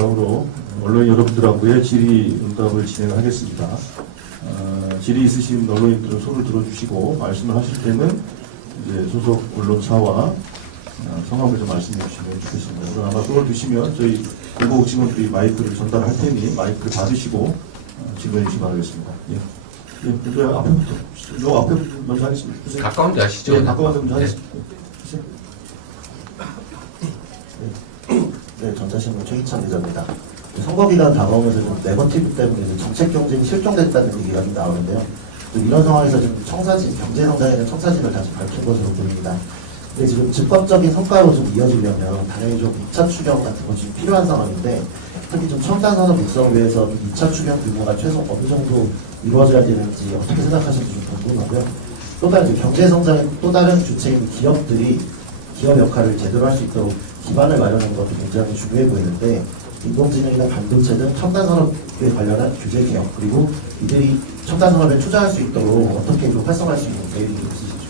다음으로 언론인 여러분들하고의 질의응답을 진행하겠습니다. 질의 있으신 언론인들은 손을 들어주시고 말씀을 하실 때는 이제 소속 언론사와 성함을 좀 말씀해 주시면 좋겠습니다. 그럼 아마 손을 드시면 저희 대보국 직원들이 마이크를 전달할 테니 마이크를 받으시고 질문해 주시기 바라겠습니다. 예. 예, 먼저 앞에부터, 요 앞에 먼저 하겠습니다. 가까운 데 하시죠. 네, 가까운 데 먼저 하겠습니다. 네, 전자신문 최희찬 기자입니다. 선거기간 다가오면서 좀 네거티브 때문에 이제 정책 경쟁이 실종됐다는 얘기가 좀 나오는데요. 이런 상황에서 지금 청사진, 경제성장에는 청사진을 다시 밝힌 것으로 보입니다. 근데 지금 즉각적인 성과로 좀 이어지려면 당연히 좀 2차 추경 같은 것이 좀 필요한 상황인데, 특히 좀 첨단산업 육성을 위해서 2차 추경 규모가 최소 어느 정도 이루어져야 되는지 어떻게 생각하시는지 좀 궁금하고요. 또 다른 경제성장의 또 다른 주체인 기업들이 기업 역할을 제대로 할 수 있도록 기반을 마련하는 것도 굉장히 중요해 보이는데, 인공지능이나 반도체 등 첨단산업에 관련한 규제 개혁, 그리고 이들이 첨단산업에 투자할 수 있도록 어떻게 좀 활성화할 수 있는 계획이 있으신지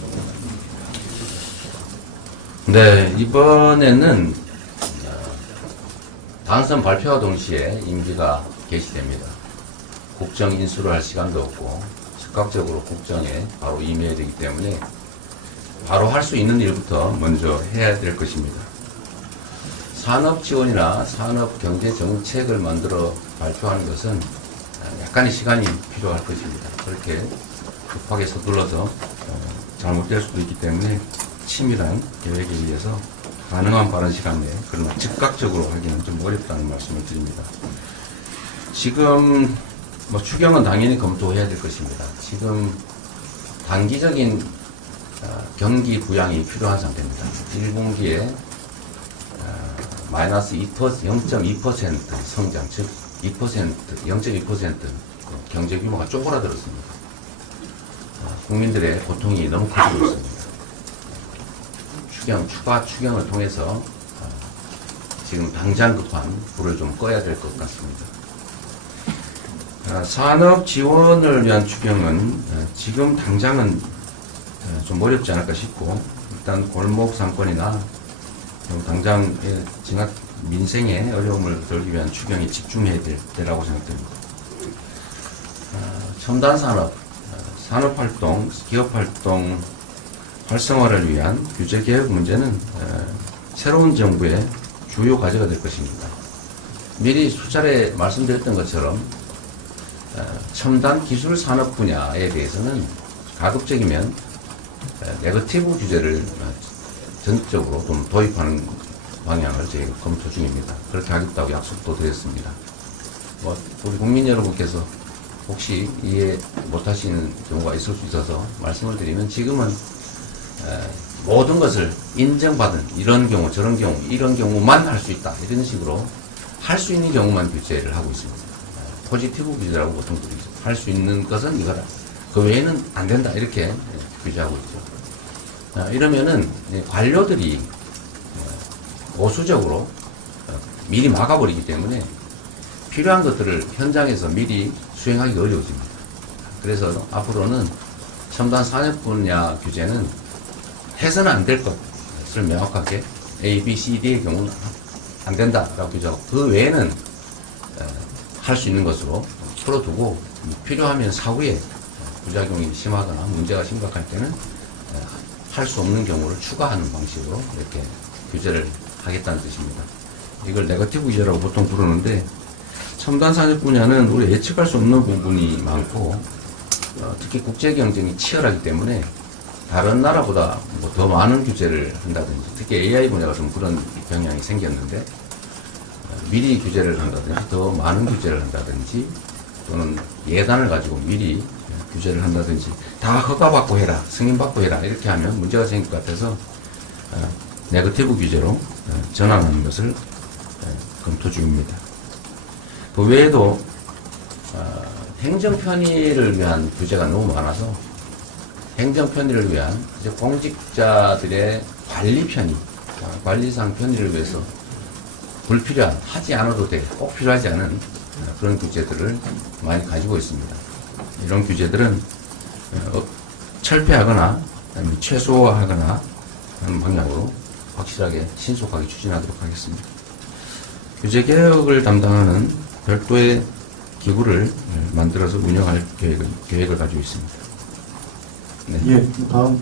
궁금합니다. 네, 이번에는 당선 발표와 동시에 임기가 개시됩니다. 국정 인수를 할 시간도 없고 즉각적으로 국정에 바로 임해야 되기 때문에 바로 할 수 있는 일부터 먼저 해야 될 것입니다. 산업 지원이나 산업 경제 정책을 만들어 발표하는 것은 약간의 시간이 필요할 것입니다. 그렇게 급하게 서둘러서 잘못될 수도 있기 때문에 치밀한 계획에 의해서 가능한 빠른 시간 내에, 그러나 즉각적으로 하기는 좀 어렵다는 말씀을 드립니다. 지금 추경은 당연히 검토해야 될 것입니다. 지금 단기적인 경기 부양이 필요한 상태입니다. 1분기에 마이너스 0.2% 성장, 즉 0.2% 경제 규모가 쪼그라들었습니다. 국민들의 고통이 너무 커지고 있습니다. 추가 추경을 통해서 지금 당장 급한 불을 좀 꺼야 될 것 같습니다. 산업 지원을 위한 추경은 지금 당장은 좀 어렵지 않을까 싶고, 일단 골목 상권이나 당장 민생의 어려움을 덜기 위한 추경에 집중해야 될 때라고 생각됩니다. 첨단 산업, 산업활동, 기업활동 활성화를 위한 규제 개혁 문제는 새로운 정부의 주요 과제가 될 것입니다. 미리 수차례 말씀드렸던 것처럼 첨단 기술 산업 분야에 대해서는 가급적이면 네거티브 규제를 전적으로 좀 도입하는 방향을 저희가 검토 중입니다. 그렇게 하겠다고 약속도 드렸습니다. 우리 국민 여러분께서 혹시 이해 못하시는 경우가 있을 수 있어서 말씀을 드리면, 지금은 모든 것을 인정받은 이런 경우, 저런 경우, 이런 경우만 할 수 있다, 이런 식으로 할 수 있는 경우만 규제를 하고 있습니다. 포지티브 규제라고 보통 부르죠. 할 수 있는 것은 이거다, 그 외에는 안 된다, 이렇게 규제하고 있죠. 이러면은 관료들이 보수적으로 미리 막아버리기 때문에 필요한 것들을 현장에서 미리 수행하기 어려워집니다. 그래서 앞으로는 첨단 산업 분야 규제는 해서는 안 될 것을 명확하게 A, B, C, D의 경우는 안 된다라고 규제하고, 그 외에는 할 수 있는 것으로 풀어두고, 필요하면 사후에 부작용이 심하거나 문제가 심각할 때는 할 수 없는 경우를 추가하는 방식으로 이렇게 규제를 하겠다는 뜻입니다. 이걸 네거티브 규제라고 보통 부르는데, 첨단 산업 분야는 우리 예측할 수 없는 부분이 많고, 특히 국제 경쟁이 치열하기 때문에 다른 나라보다 더 많은 규제를 한다든지, 특히 AI 분야가 좀 그런 경향이 생겼는데, 미리 규제를 한다든지, 더 많은 규제를 한다든지, 또는 예단을 가지고 미리 규제를 한다든지, 다 허가받고 해라, 승인받고 해라, 이렇게 하면 문제가 생길 것 같아서 네거티브 규제로 전환하는 것을 검토 중입니다. 그 외에도 행정 편의를 위한 규제가 너무 많아서 행정 편의를 위한 공직자들의 관리 편의, 관리상 편의를 위해서 불필요한, 하지 않아도 돼, 꼭 필요하지 않은 그런 규제들을 많이 가지고 있습니다. 이런 규제들은 철폐하거나 최소화하거나 하는 방향으로 확실하게 신속하게 추진하도록 하겠습니다. 규제 개혁을 담당하는 별도의 기구를 만들어서 운영할 계획을 가지고 있습니다. 네. 예, 다음